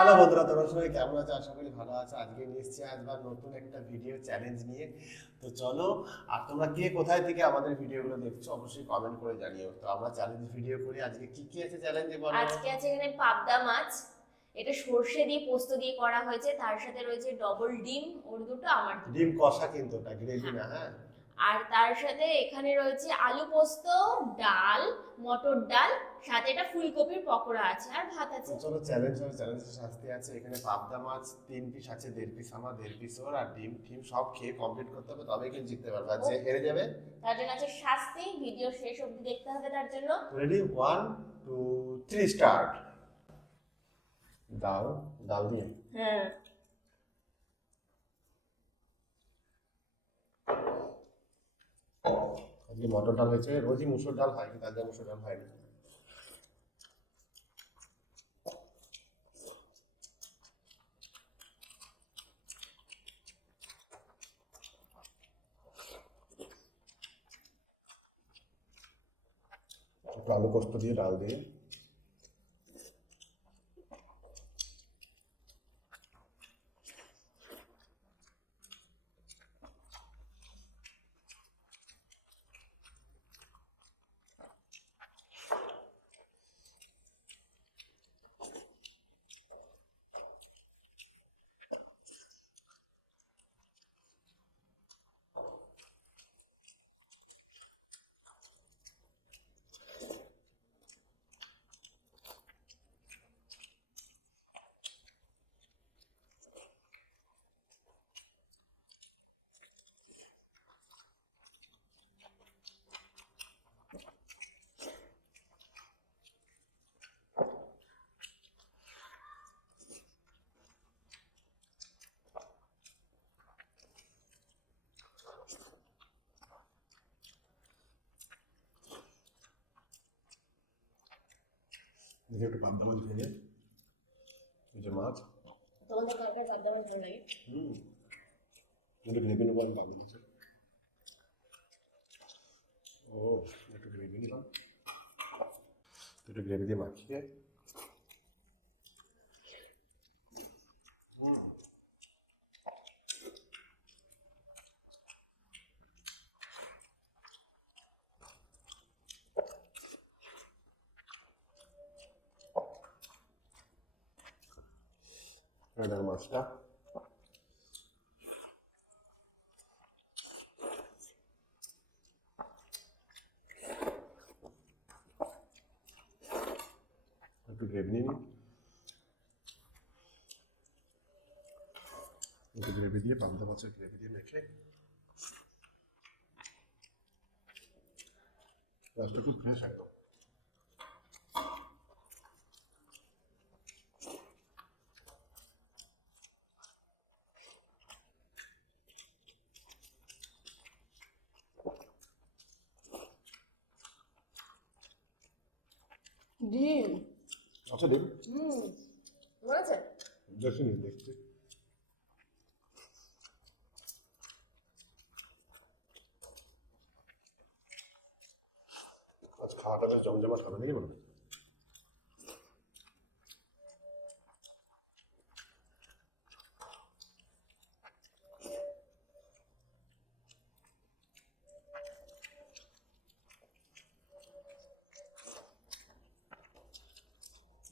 Hello বন্ধুরা, তোমরা সবাই কেমন আছো? আশা করি ভালো আছো। আজকে নিয়ে এসেছি আজবার নতুন একটা ভিডিও চ্যালেঞ্জ নিয়ে। তো চলো, আর তোমরা কে কোথায় থেকে আমাদের ভিডিওগুলো দেখছো অবশ্যই কমেন্ট করে জানিও। তো আমরা চ্যালেঞ্জ ভিডিও করি। আজকে কি কি আছে চ্যালেঞ্জে বলো? আজকে আছে এখানে পাবদা মাছ। এটা সর্ষে দিয়ে পোস্ত দিয়ে করা হয়েছে, তার সাথে রয়েছে ডবল ডিম, ওর দুটো আমার দুটো। ডিম কষা, কিন্তু ওটা গ্রেভি হ্যাঁ। না। হ্যাঁ, আর তার সাথে এখানে রয়েছে আলু পোস্ত, ডাল, মটর ডাল, সাথে এটা ফুলকপির পকোড়া আছে, আর ভাত তো আছে। চলো চ্যালেঞ্জ হবে। চ্যালেঞ্জের শাস্তি আছে। এখানে পাবদা মাছ 3 পিস আছে, 1.5 পিস আমার, 1.5 পিস ওর, আর ডিম টিম সব খেয়ে কমপ্লিট করতে হবে, তবেই কিন্তু জিততে পারবে। আর যে হেরে যাবে তার জন্য আছে শাস্তি, ভিডিও শেষ অবধি দেখতে হবে তার জন্য। Ready, 1 2 3 start. ডাল, ডাল দিয়ে হ্যাঁ। আজকে মটর ডাল হয়েছে। রোজই মুসুর ডাল হয়, কিন্তু আজকে মুসুর ডাল হয়নি। একটু আলু পোস্ত দিয়ে, ডাল দিয়ে। দেখি একটু পাবদা মাছ ভেজে, এই যে মাছ। তোমাদের কার কার পাবদা মাছ ভালো লাগে? হুম, একটু গ্রেভি নেবো আমি পাবদা মাছের। ও, একটু গ্রেভি নিলাম, একটু গ্রেভি দিয়ে মাখিয়ে। হুম, এবার মাছটা একটু গ্রেভি নিয়ে নিই। একটু গ্রেভি দিয়ে, পাবদা মাছের গ্রেভি দিয়ে মেখে লাস্টে খুব ফ্রেশ একদম। ডিম। আচ্ছা ডিম মনে আছে? দেখিনি, দেখছি। আজ খাওয়াটা বেশ জমজমাট হবে নাকি বলো?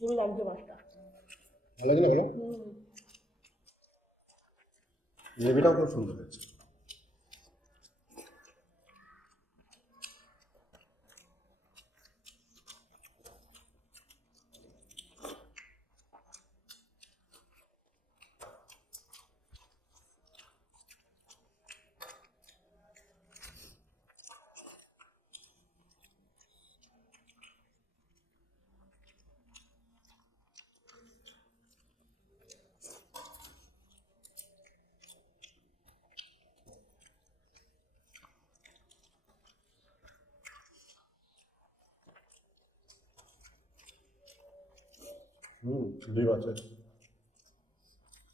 তুমি লাগছে মাছটা। ভালো লাগে না বলো? গ্রেভিটাও খুব সুন্দর হয়েছে। হুম, ডিম আছে।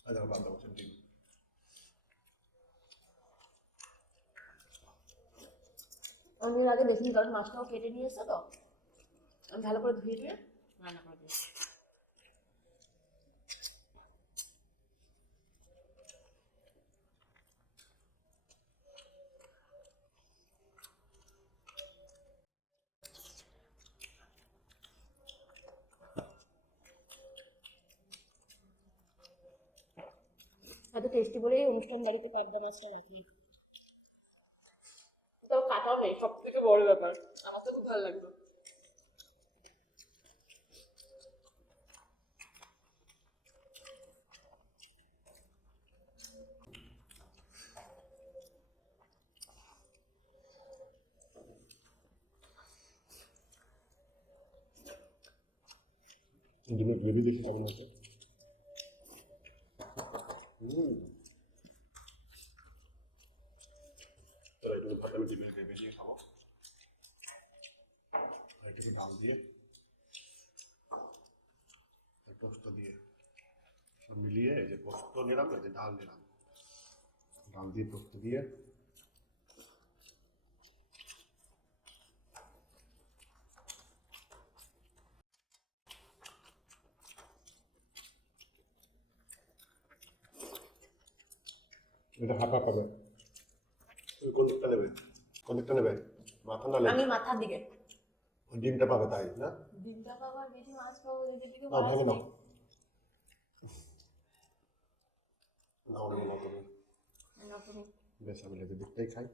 আচ্ছা, পাবদা মাছের ডিম। আমি এর আগে দেখিনি, কারণ মাছটাও কেটে নিয়ে এসছো তো, আমি ভালো করে ধুয়ে দিয়ে রান্না করে দিয়েছি। এত টেস্টি বলেই অনুষ্ঠান বাড়িতে পাবদা মাছটা রাখি। তো কাটাও নেই, সব থেকে বড় ব্যাপার। আমার তো খুব ভালো লাগলো। ডিমের গ্রেভি দেখে কেমন হচ্ছে? তো একটু ভাত আমি ডিমের গ্রেভি দিয়ে খাবো, একটু ডাল দিয়ে, পোস্ত দিয়ে সব মিলিয়ে, এই যে পোস্ত নিলাম, এই যে ডাল নিলাম, ডাল দিয়ে পোস্ত দিয়ে এটা হাফ হাফ হবে। তুমি কোন দিকটা নেবে? কোন দিকটা নেবে? মাথা না লেজ? আমি মাথার দিকে। ডিমটা পাবে তাই না? ডিমটা পাবো আর বেশি মাছ পাবো, দিকে দিকে নাও মাছ ভেঙে নাও, নেই। নাও নেবো না তুমি। না তুমি। বেশ, আমি লেজের দিকটাই খাই।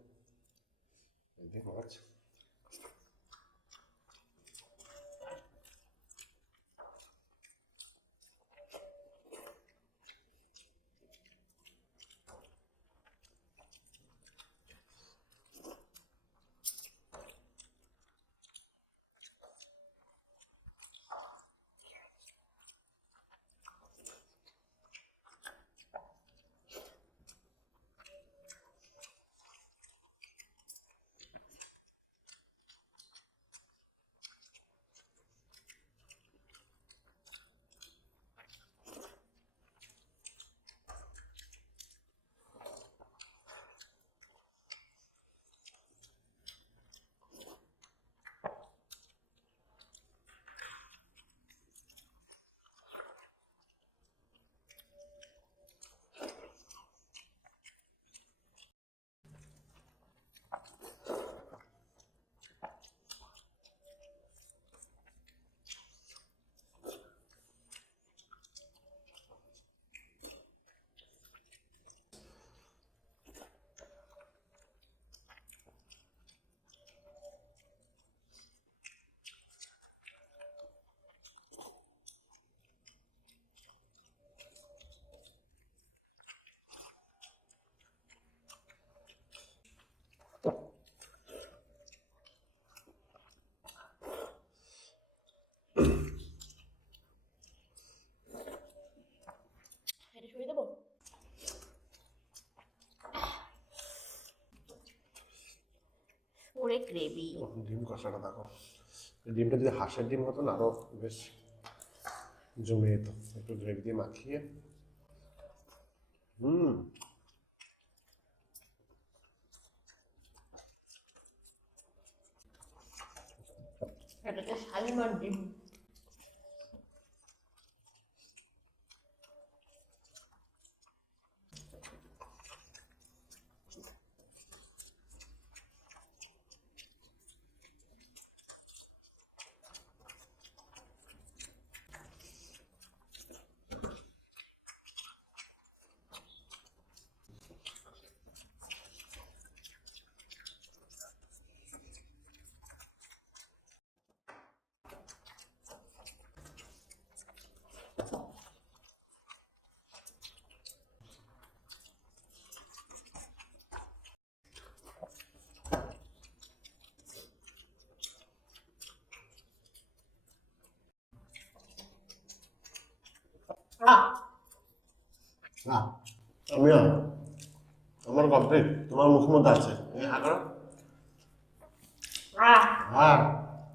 এই যে মাছ, এটা সরিয়ে দেবো। ওরে গ্রেভি। ডিম কষাটা দেখো, ডিমটা যদি হাঁসের ডিম হতো না আরো বেশ জমে যেত। একটু গ্রেভি দিয়ে মাখিয়ে, এটা তো শালিমার ডিম। আমি আমার কমপ্লিট, তোমার মুখের মধ্যে আছে। হ্যাঁ করো, হ্যাঁ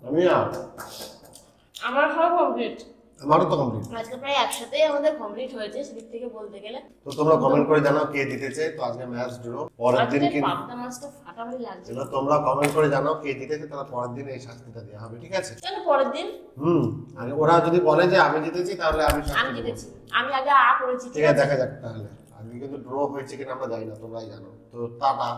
আমি আমার সব কমপ্লিট। আমারও তো কমপ্লিট। আজকে প্রায় একসাথেই আমাদের কমপ্লিট হয়েছে সেদিক থেকে বলতে গেলে। তো তোমরা কমেন্ট করে জানাও কে জিতেছে। তো আজকে ম্যাচ ড্র, পরের দিন আজকে কিন্তু পাবদা মাছটা ফাটাফাটি লাগছে। এবার তোমরা কমেন্ট করে জানাও কে জিতেছে, তাহলে পরের দিন এই শাস্তিটা দেওয়া হবে, ঠিক আছে? কেন পরের দিন? আগে ওরা যদি বলে যে আমি জিতেছি তাহলে আমি আমি শাস্তি দেবো। জিতেছি, আমি আগে করেছি, ঠিক আছে, দেখা যাক তাহলে। আজকে কিন্তু ড্র হয়েছে কিনা আমরা জানি না, তোমরাই জানো। তো টাটা।